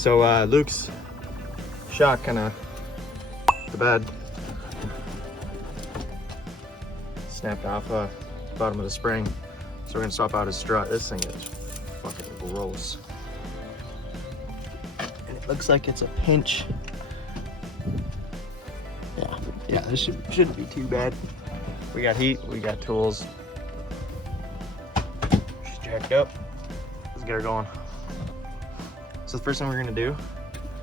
So Luke's shock kind of the bed snapped off the bottom of the spring, so we're gonna swap out his strut. This thing is fucking gross, and it looks like it's a pinch. Yeah, this shouldn't be too bad. We got heat, we got tools. She's jacked up. Let's get her going. So the first thing we're gonna do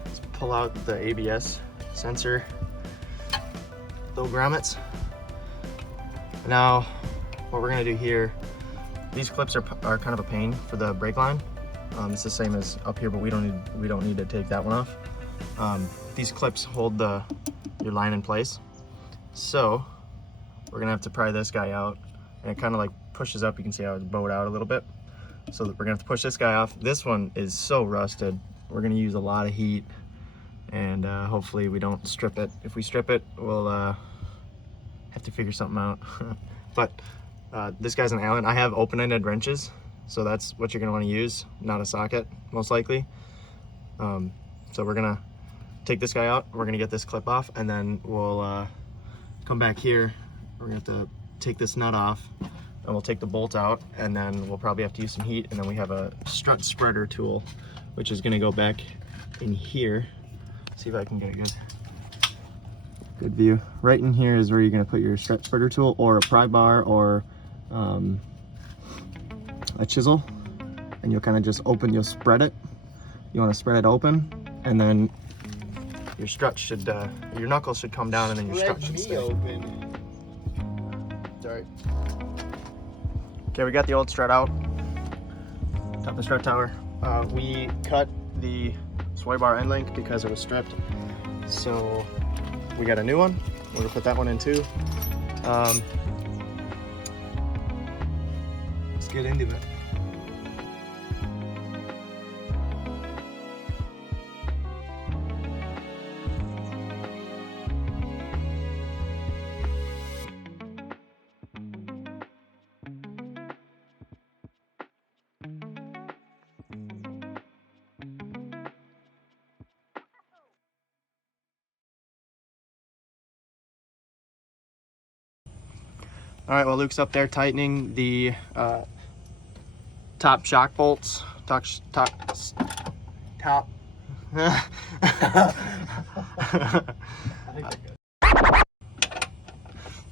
is pull out the ABS sensor, little grommets. Now, what we're gonna do here, these clips are kind of a pain for the brake line. It's the same as up here, but we don't need to take that one off. These clips hold your line in place. So we're gonna have to pry this guy out, and it kind of like pushes up. You can see how it's bowed out a little bit. So we're gonna have to push this guy off. This one is so rusted. We're gonna use a lot of heat, and hopefully we don't strip it. If we strip it, we'll have to figure something out. But this guy's an Allen. I have open-ended wrenches, so that's what you're gonna wanna use, not a socket, most likely. So we're gonna take this guy out, we're gonna get this clip off, and then we'll come back here. We're gonna have to take this nut off, and we'll take the bolt out, and then we'll probably have to use some heat, and then we have a strut spreader tool, which is gonna go back in here. See if I can get a good view. Right in here is where you're gonna put your strut spreader tool, or a pry bar, or a chisel, and you'll kind of just you'll spread it. You wanna spread it open, and then your strut should, your knuckles should come down, and then your strut should stay. Open. Sorry. Okay, we got the old strut out. Top of the strut tower. We cut the sway bar end link because it was stripped. So we got a new one. We're gonna put that one in too. Let's get into it. All right, well, Luke's up there tightening the top shock bolts. Top.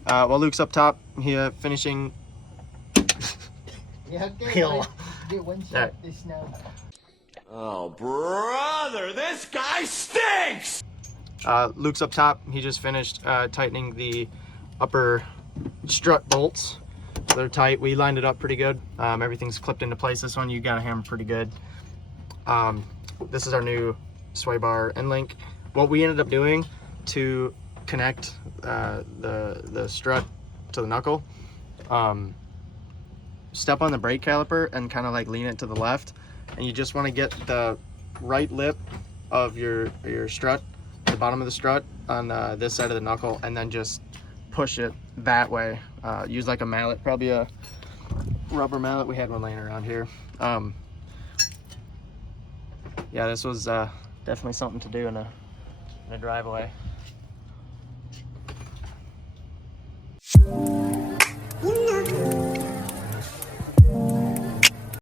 Well, Luke's up top. He finishing. Yeah, get one shot this now. Oh, brother, this guy stinks! Luke's up top. He just finished tightening the upper strut bolts. So they're tight. We lined it up pretty good. Everything's clipped into place. This one you got to hammer pretty good. This is our new sway bar end link. What we ended up doing to connect the strut to the knuckle, step on the brake caliper and kind of like lean it to the left, and you just want to get the right lip of your strut, the bottom of the strut, on this side of the knuckle, and then just push it that way. Use like a mallet, probably a rubber mallet. We had one laying around here. Yeah, this was definitely something to do in a driveway.